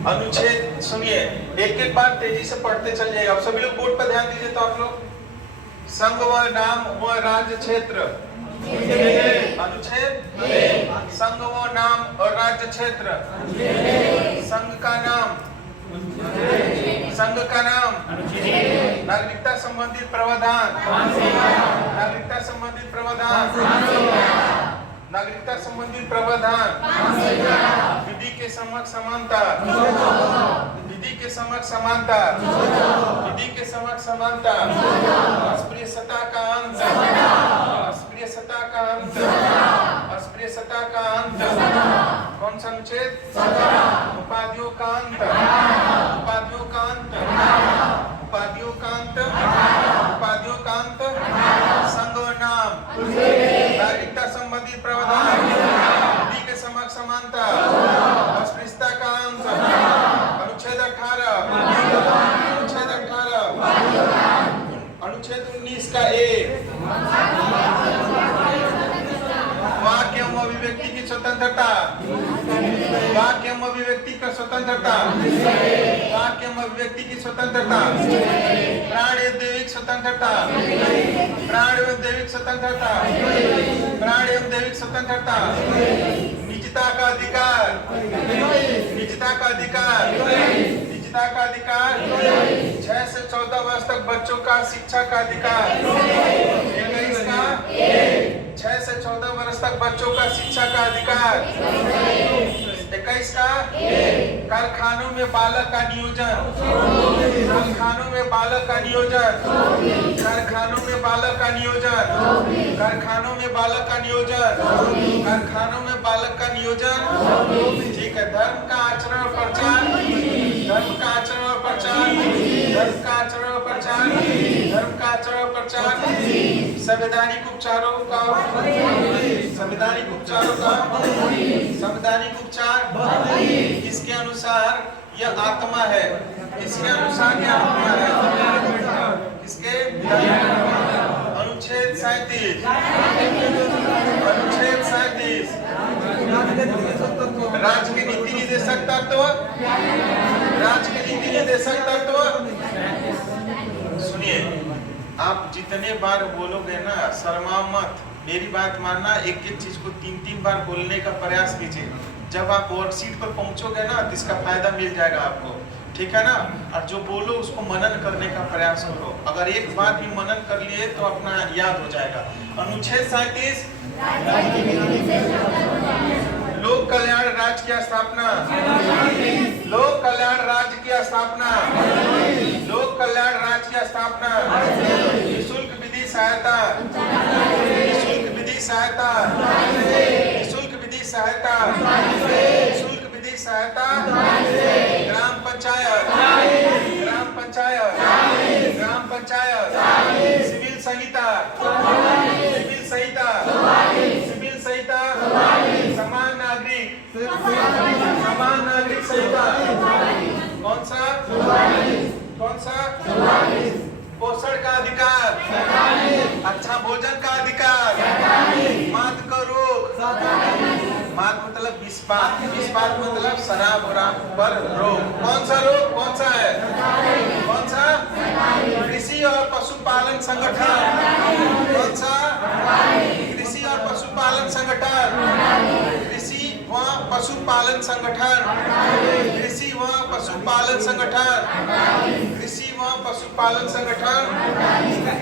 अनुच्छेद सुनिए, एक एक बार तेजी से पढ़ते चल जाएगा। अब सभी लोग बोर्ड पर ध्यान दीजिए। तो आप लोग संघ व नाम व राज्य क्षेत्र, अनुच्छेद संघ व नाम और राज्य क्षेत्र, संघ का नाम, संघ का नाम, नागरिकता संबंधित प्रावधान, नागरिकता संबंधित प्रावधान, नागरिकता संबंधित प्रावधान, विधि के समक्ष समानता, विधि के समक्ष समानता, विधि के समक्ष समानता, अस्पृश्यता का अंत, अस्पृश्यता का अंत, अस्पृश्यता का अंत, कौन सा अनुच्छेद? उपाधियों का अंत, उपाधियों का अंत, उपाधियों का अंत, उपाधियों का अंत, संघ व नाम, नागरिकता संबंधित प्रावधान, विधि के समक्ष समानता, अस्पृश्यता का अंत, अनुच्छेद 18, अनुच्छेद 18, अनुच्छेद 19 का एक, वाक्य एवं अभिव्यक्ति की स्वतंत्रता, वाक्य एवं अभिव्यक्ति का स्वतंत्रता, वाक्य एवं अभिव्यक्ति की स्वतंत्रता, प्राण एवं दैविक स्वतंत्रता, प्राण एवं दैविक स्वतंत्रता, प्राण एवं दैविक स्वतंत्रता, निजता का अधिकार, निजता का अधिकार, निजता का अधिकार, 6 से 14 वर्ष तक बच्चों का शिक्षा का अधिकार, 6 से 14 वर्ष तक बच्चों का शिक्षा का अधिकार, 21 का कारखानों में बालक का नियोजन, कारखानों में बालक का नियोजन, कारखानों में बालक का नियोजन, कारखानों में बालक का नियोजन, कारखानों में बालक का नियोजन, ठीक है। धर्म का आचरण और प्रचार, धर्म का आचरण और प्रचार, धर्म का आचरण और प्रचार, धर्म का आचरण और प्रचार, संवैधानिक उपचारों का, संवैधानिक उपचारों का, संवैधानिक उपचार इसके अनुसार यह आत्मा है, इसके अनुसार यह आत्मा है, इसके अनुच्छेद 37, अनुच्छेद 37, राज्य के नीति निर्देशक तत्व, राज्य के नीति निर्देशक तत्व। सुनिए, आप जितने बार बोलोगे ना, शर्मा मत, मेरी बात मानना, एक एक चीज को 3-3 बार बोलने का प्रयास कीजिए। जब आप वर्कशीट पर पहुंचोगे ना तो इसका फायदा मिल जाएगा आपको, ठीक है ना। और जो बोलो उसको मनन करने का प्रयास करो। अगर एक बार भी मनन कर लिए तो अपना याद हो जाएगा। अनुच्छेद 37, लोक कल्याण राज्य की स्थापना, लोक कल्याण राज्य की स्थापना, लोक कल्याण राज्य की स्थापना, निःशुल्क विधि सहायता, निःशुल्क विधि सहायता, निःशुल्क विधि सहायता, निःशुल्क विधि सहायता, ग्राम पंचायत, ग्राम पंचायत, ग्राम पंचायत, सिविल संहिता, सिविल संहिता, सिविल संहिता, समान नागरिक, समान नागरिक संहिता, कौन सा, कौन सा, पोषण का अधिकार, अच्छा भोजन का अधिकार, मात का रोग, मात मतलब विस्पात, विस्पात मतलब शराब पर रोग, कौन सा रोग, कौन सा है, कौन सा, कृषि और पशुपालन संगठन, कौन सा, कृषि और पशुपालन संगठन, कृषि व पशुपालन संगठन, कृषि व पशुपालन संगठन, कृषि व पशुपालन संगठन,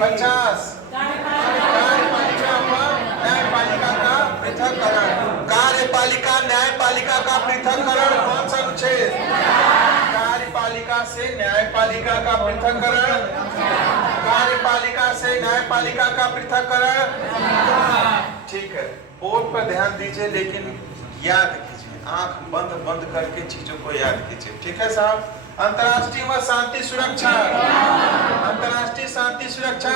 50 कार्यपालिका व न्यायपालिका का पृथक्करण, कार्यपालिका न्यायपालिका का पृथक्करण, कौन सा अनुच्छेद, कार्यपालिका से न्यायपालिका का पृथक्करण, कार्यपालिका से न्यायपालिका का पृथक्करण, ठीक है। बोर्ड पर ध्यान दीजिए लेकिन याद कीजिए, आंख बंद बंद करके चीजों को याद कीजिए, ठीक है साहब। अंतर्राष्ट्रीय व शांति सुरक्षा, अंतर्राष्ट्रीय शांति सुरक्षा,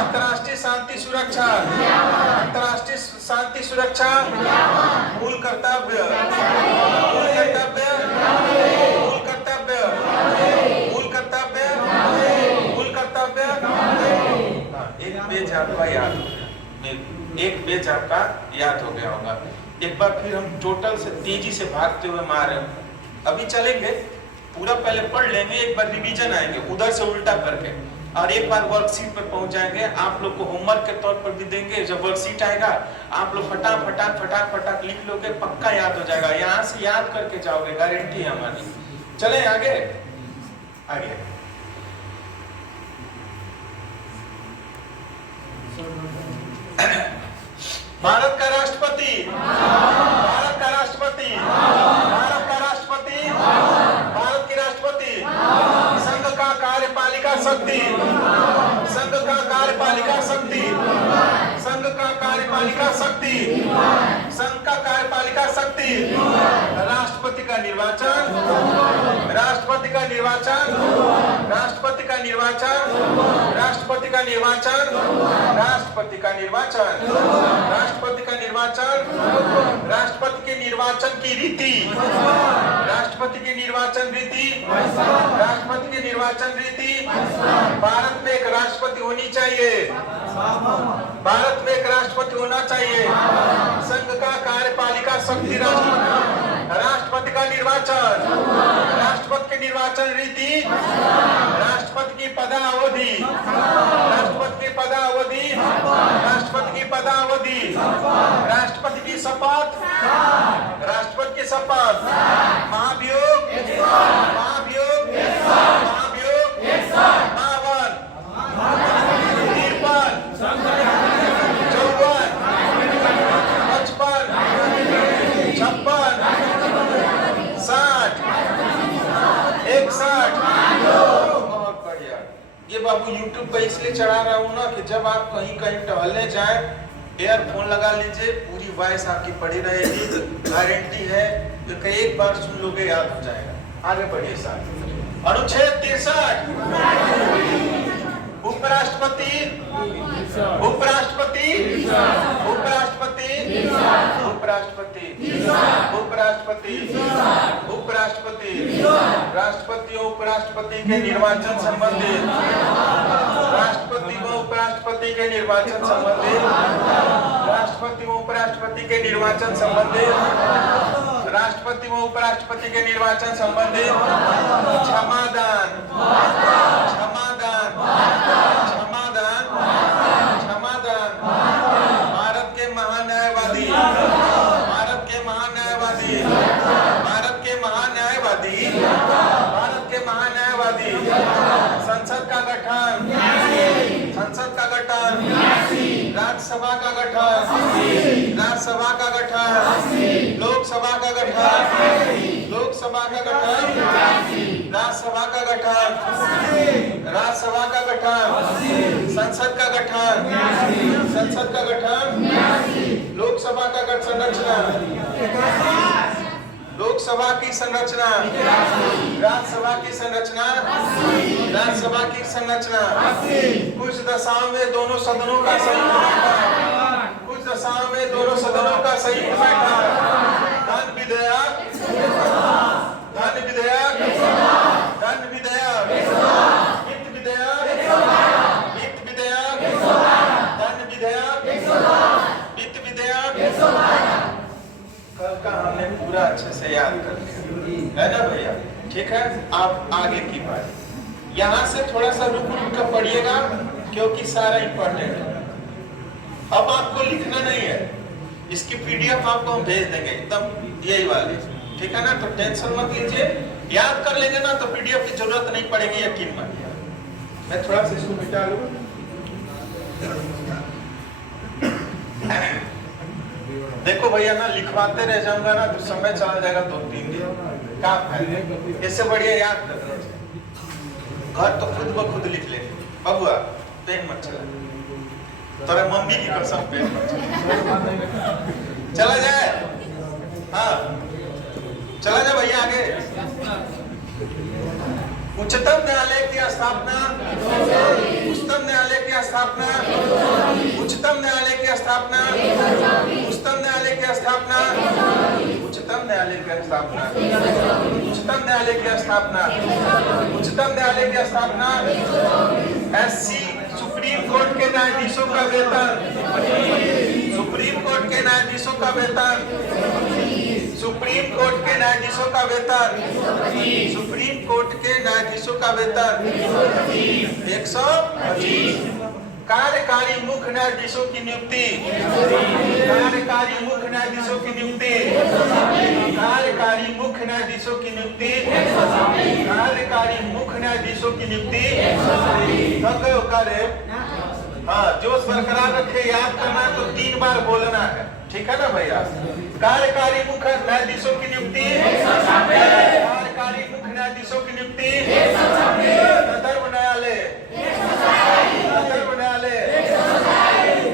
अंतर्राष्ट्रीय शांति सुरक्षा, अंतर्राष्ट्रीय शांति सुरक्षा, मूल कर्तव्य, मूल कर्तव्य, मूल कर्तव्य, मूल कर्तव्य, मूल कर्तव्य। एक पेज आपका याद हो गया, एक पेज आपका याद हो गया होगा। एक बार फिर हम टोटल से तेजी से भागते हुए मारे अभी चलेंगे पूरा, पहले पढ़ लेंगे, एक बार रिवीजन आएंगे उधर से उल्टा करके, और एक बार वर्कशीट पर पहुंच जाएंगे। आप लोग को होमवर्क के तौर पर भी देंगे। जब वर्कशीट आएगा आप लोग फटाक लिख लोगे, पक्का याद हो जाएगा। यहाँ से याद करके जाओगे, गारंटी है हमारी। चले आगे आगे। भारत का राष्ट्रपति, भारत का राष्ट्रपति, भारत का राष्ट्रपति, भारत की राष्ट्रपति, संघ का कार्यपालिका शक्ति, संघ का कार्यपालिका शक्ति, संघ का कार्यपालिका शक्ति, संघ का कार्यपालिका शक्ति, राष्ट्रपति का निर्वाचन, राष्ट्रपति का निर्वाचन, राष्ट्रपति का निर्वाचन, राष्ट्रपति का निर्वाचन, राष्ट्रपति का निर्वाचन, राष्ट्रपति का निर्वाचन, राष्ट्रपति के निर्वाचन की रीति, राष्ट्रपति की निर्वाचन रीति, राष्ट्रपति की निर्वाचन रीति। भारत में एक राष्ट्रपति होनी चाहिए, भारत में एक राष्ट्रपति होना चाहिए। संघ का कार्यपालिका शक्ति, राष्ट्रपति का निर्वाचन, राष्ट्रपति के निर्वाचन रीति, राष्ट्रपति की पदावधि, राष्ट्रपति की पदावधि, राष्ट्रपति की पदावधि, राष्ट्रपति की शपथ, राष्ट्रपति की शपथ, महाभियोग, महाभियोग, महाभियोग, बावन, 61 बहुत बढ़िया। ये बाबू YouTube पे इसलिए चढ़ा रहा हूँ ना कि जब आप कहीं कहीं टहलने जाए, एयरफोन लगा लीजिए, पूरी वॉइस आपकी पड़ी रहेगी, गारंटी है। तो एक बार सुन लोगे याद हो जाएगा। आगे बढ़िए साहब। अनुच्छेद 63, उपराष्ट्रपति, उपराष्ट्रपति, उपराष्ट्रपति, उपराष्ट्रपति, उपराष्ट्रपति, उपराष्ट्रपति, राष्ट्रपति और उपराष्ट्रपति के निर्वाचन संबंधित, राष्ट्रपति व उपराष्ट्रपति के निर्वाचन संबंधित, राष्ट्रपति व उपराष्ट्रपति के निर्वाचन संबंधित, राष्ट्रपति व उपराष्ट्रपति के निर्वाचन संबंधित क्षमादान, क्षमादान, क्षमादान, क्षमादान। भारत के महान्यायवादी, भारत के महान्यायवादी, भारत के महान्यायवादी, भारत के महान्यायवादी, संसद का गठन, संसद का गठन, राज्यसभा का गठन, राज्यसभा का गठन, लोकसभा का गठन, लोकसभा का गठन, राज्यसभा का गठन, राज्यसभा का गठन, संसद का गठन, संसद का गठन, लोकसभा का गठन संरचना, लोकसभा की संरचना, राज्यसभा की संरचना, राज्यसभा की संरचना। कुछ दशाओं में दोनों सदनों का संयुक्त बैठक, कुछ दशाओं में दोनों सदनों का संयुक्त बैठक, धन विधेयक, धन विधेयक, धन विधेयक, वित्त विधेयक, वित्त विधेयक, धन विधेयक, वित्त विधेयक। कल का हमने पूरा अच्छे से याद कर लिया है ना भैया? ठीक है, आप आगे की बात यहाँ से थोड़ा सा रुक रुक कर पढ़िएगा, क्योंकि सारा इंपॉर्टेंट है। अब आपको लिखना नहीं है, इसकी पीडीएफ आपको हम भेज देंगे, एकदम यही वाली, ठीक है ना? तो टेंशन मत लीजिए, याद कर लेंगे ना तो पीडीएफ की जरूरत नहीं पड़ेगी, यकीन मानिए। मैं थोड़ा सा इसको मिटा लूं। देखो भैया ना, लिखवाते रह जाऊंगा ना तो समय चला जाएगा 2-3 दिन का फायदा। इससे बढ़िया याद कर लो, घर तो खुद ब खुद लिख ले। बबुआ पेन मत चला, तोरा मम्मी की कसम पेन मत चला। चला जाए, हाँ चला जाए भैया आगे। उच्चतम न्यायालय की स्थापना, उच्चतम न्यायालय की स्थापना, उच्चतम न्यायालय की स्थापना, उच्चतम न्यायालय की स्थापना, उच्चतम न्यायालय की स्थापना, उच्चतम न्यायालय की स्थापना, उच्चतम न्यायालय की स्थापना। एससी सुप्रीम कोर्ट के न्यायाधीशों का वेतन, सुप्रीम कोर्ट के न्यायाधीशों का वेतन, सुप्रीम कोर्ट के न्यायाधीशों का वेतन, सुप्रीम कोर्ट के न्यायाधीशों का वेतन 125। कार्यकारी मुख्य न्यायाधीशों की नियुक्ति, कार्यकारी मुख्य न्यायाधीशों की नियुक्ति, कार्यकारी मुख्य न्यायाधीशों की नियुक्ति, कार्यकारी मुख्य न्यायाधीशों की नियुक्ति। हाँ, जोश बरकरार रखे, याद करना है तो 3 बार बोलना है, ठीक है ना भैया। कार्यकारी मुख्य न्यायाधीशों की नियुक्ति, कार्यकारी मुख्य न्यायाधीशों की नियुक्ति, सदर्भ न्यायालय, सदर्भ न्यायालय,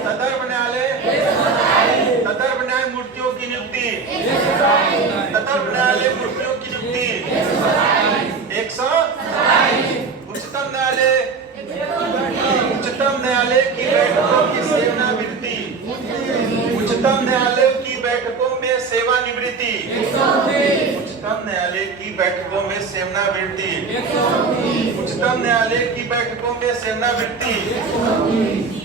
सदर्भ न्यायालय, सदर्भ न्यायमूर्तियों की नियुक्ति, सदर्भ न्यायालय मूर्तियों की नियुक्ति 127। उच्चतम न्यायालय, उच्चतम न्यायालय की बैठकों की सेवानिवृत्ति, उच्चतम न्यायालय की बैठकों में सेवानिवृत्ति, उच्चतम न्यायालय की बैठकों में सेवानिवृत्ति, उच्चतम न्यायालय की बैठकों में सेवानिवृत्ति।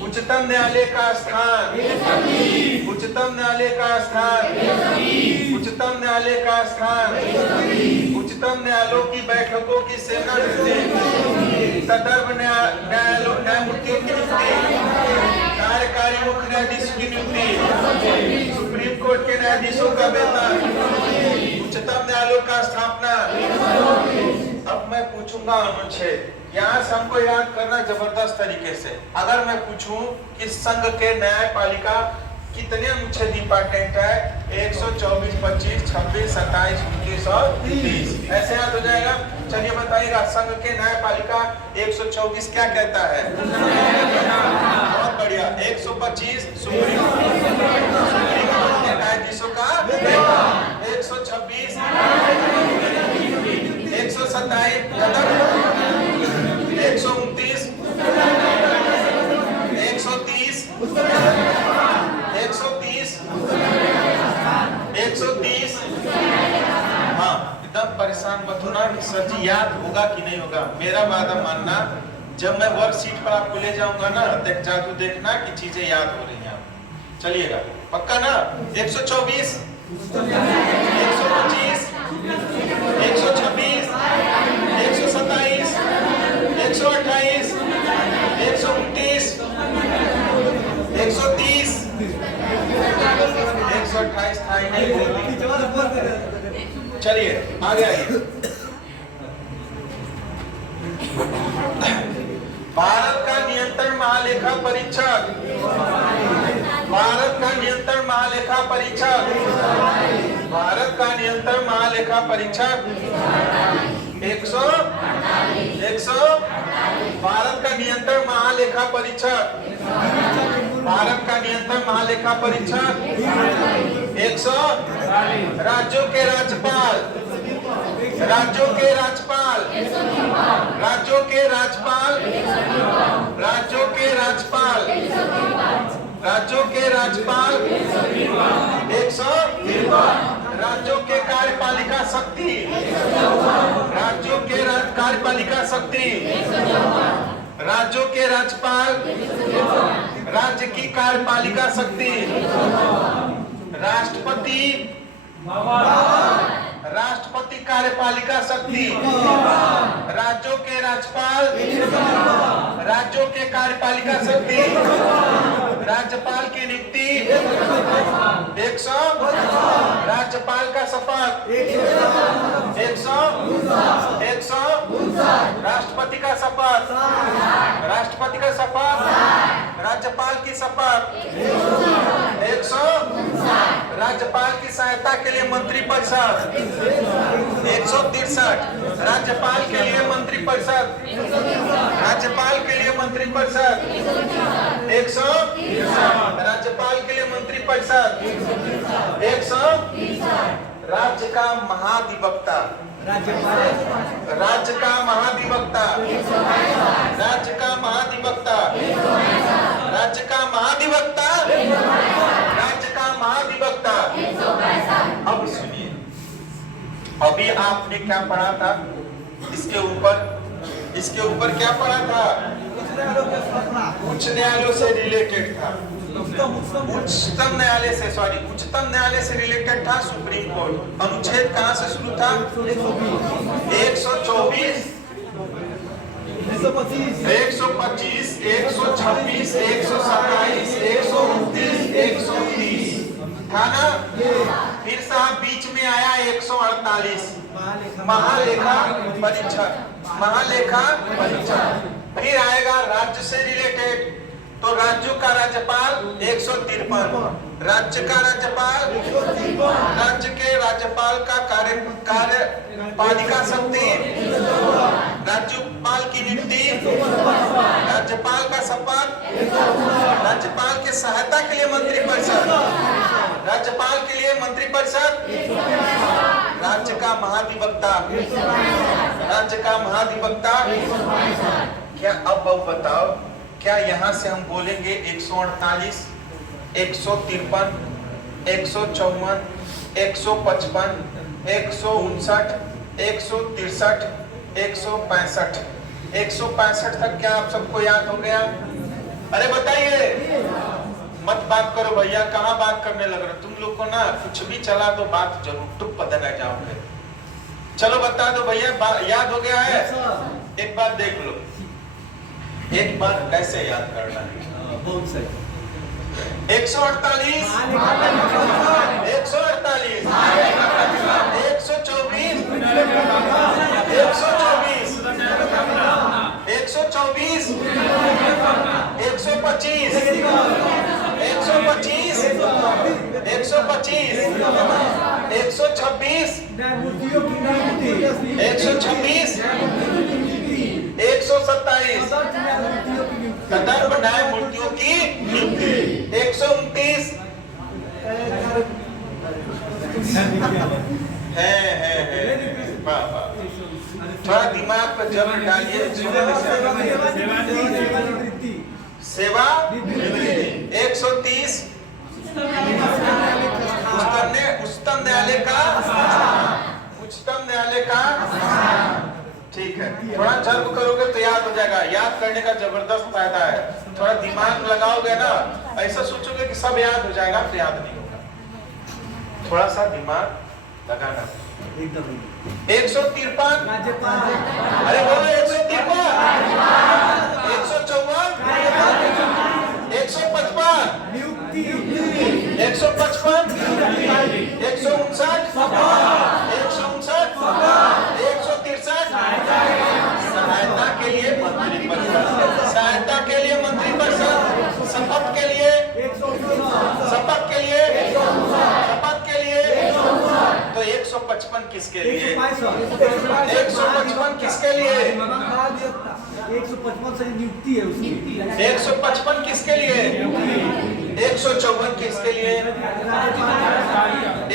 उच्चतम न्यायालय का स्थान, उच्चतम न्यायालय का स्थान, उच्चतम न्यायालय का स्थान, उच्चतम न्यायालयों की बैठकों की सेवानिवृत्ति, सदर्भ न्यायमूर्तियों की नियुक्ति, कार्यकारी मुख्य न्यायाधीश की नियुक्ति, सुप्रीम कोर्ट के न्यायाधीशों का वेतन, उच्चतम न्यायालयों का स्थापना। अब मैं पूछूंगा अनुच्छेद, यहाँ से हमको याद करना जबरदस्त तरीके से। अगर मैं पूछूं कि संघ के न्यायपालिका कितने अनुच्छेद इंपॉर्टेंट है, 124, 25, 26, 27, 29 और 30, ऐसे याद हो जाएगा। चलिए बताइएगा, संघ के न्यायपालिका 124 क्या कहता है? बहुत बढ़िया। 125 सुप्रीम कोर्ट के न्यायाधीशों का, 126 127 129 130 130। हाँ, एकदम परेशान मत होना कि सर जी याद होगा कि नहीं होगा। मेरा वादा मानना, जब मैं वर्कशीट पर आपको ले जाऊंगा ना, जादू देखना कि चीजें याद हो रही हैं। चलिएगा, पक्का ना? 124 125 126 127 128 129 130 128 था ही नहीं। चलिए आगे आइए। भारत का नियंत्रण महालेखा परीक्षक, भारत का नियंत्रण महालेखा परीक्षक, भारत का नियंत्रण महालेखा परीक्षक 100 भारत का नियंत्रण महालेखा परीक्षक, भारत का नियंत्रण महालेखा परीक्षक 100। राज्यों के राज्यपाल, राज्यों के राज्यपाल, राज्यों के राज्यपाल, राज्यों के राज्यपाल, राज्यों के राज्यपाल 100। राज्यों के कार्यपालिका शक्ति, राज्यों के कार्यपालिका शक्ति, राज्यों के राज्यपाल, राज्य की कार्यपालिका शक्ति, राष्ट्रपति, राष्ट्रपति कार्यपालिका शक्ति, राज्यों के राज्यपाल, राज्यों के कार्यपालिका शक्ति, राज्यपाल की नियुक्ति 100। राज्यपाल का शपथ 100। राष्ट्रपति का शपथ, राष्ट्रपति का शपथ, राज्यपाल की शपथ 100। राज्यपाल की सहायता के लिए मंत्रिपरिषद 163। राज्यपाल के लिए मंत्रिपरिषद, राज्यपाल के लिए मंत्रिपरिषद 100। राज्यपाल के लिए मंत्रिपरिषद 100। राज्य का महाधिवक्ता, राज्य का महाधिवक्ता, राज्य का महाधिवक्ता, राज्य का महाधिवक्ता, राज्य का महाधिवक्ता। अब सुनिए, अभी आपने क्या पढ़ा था? इसके ऊपर क्या पढ़ा था? उच्च न्यायालयों से रिलेटेड था। उच्चतम न्यायालय से उच्चतम न्यायालय से रिलेटेड था सुप्रीम कोर्ट। अनुच्छेद कहां से शुरू था? 124, 125, 126, 127, 129, 130 था ना? फिर साहब बीच में आया 148 महालेखा परीक्षक। फिर आएगा राज्य से रिलेटेड, तो राज्यों का राज्यपाल 153, राज्य का राज्यपाल, राज्य के राज्यपाल का कार्यपालिका शक्ति, राज्यपाल की नियुक्ति, राज्यपाल का शपथ, राज्यपाल के सहायता के लिए मंत्रिपरिषद, राज्यपाल के लिए मंत्रिपरिषद, राज्य का महाधिवक्ता, राज्य का महाधिवक्ता। क्या अब बताओ, क्या यहाँ से हम बोलेंगे 148, 153, 154, 155, 159, 163, 165, 165 तक क्या आप सबको याद हो गया? अरे बताइए, मत बात करो भैया, कहाँ बात करने लग रहे तुम लोग को ना, कुछ भी चला दो बात जरूर टुप पता जाओगे। चलो बता दो भैया, याद हो गया है? एक बार देख लो, एक बार कैसे याद करना है। बहुत सही। 148, 148, 124, 124, 124, 125, 125, 125, 126, 126, 127 कदर्प न्यायमूर्तियों की नियुक्ति, 129 है। थोड़ा दिमाग पर जब डालिए। सेवा 130 उच्चतम न्यायालय का ठीक है। थोड़ा जर्ब करोगे तो याद हो जाएगा। याद करने का जबरदस्त फायदा है। थोड़ा दिमाग लगाओगे ना, ऐसा सोचोगे कि सब याद हो जाएगा, तो याद नहीं होगा। थोड़ा सा दिमाग लगाना। 153 अरे बोलो 153, 154, 155, 155, 159, 163, सहायता के लिए मंत्रिपरिषद, सहायता के लिए मंत्रिपरिषद, शपथ के लिए, शपथ के लिए, शपथ के लिए। तो 155 किसके लिए? 155 किसके लिए? 155 से नियुक्ति है उसकी। 155 किसके लिए? 154 किसके लिए?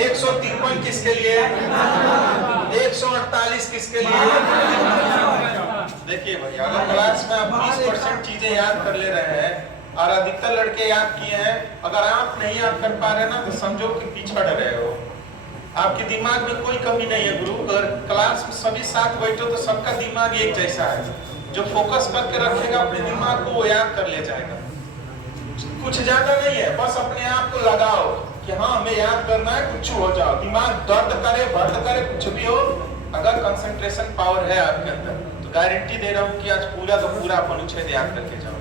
153 किसके लिए? 148 किसके लिए? देखिए भैया, अगर क्लास में आप 20% चीजें याद कर ले रहे हैं और अधिकतर लड़के याद किए हैं, अगर आप नहीं याद कर पा रहे ना तो समझो कि पिछड़ रहे हो। आपके दिमाग में कोई कमी नहीं है गुरु। अगर क्लास में सभी साथ बैठो तो सबका दिमाग एक जैसा है। जो फोकस करके रखेगा अपने दिमाग को, वो याद कर ले जाएगा। कुछ ज्यादा नहीं है, बस अपने आप को लगाओ कि हाँ हमें याद करना है, कुछ हो जाओ। दिमाग दर्द करे, भर्द करे, कुछ भी हो, अगर कंसंट्रेशन पावर है आपके अंदर तो गारंटी दे रहा हूँ कि आज पूरा का पूरा अनुच्छेद याद करके जाओ।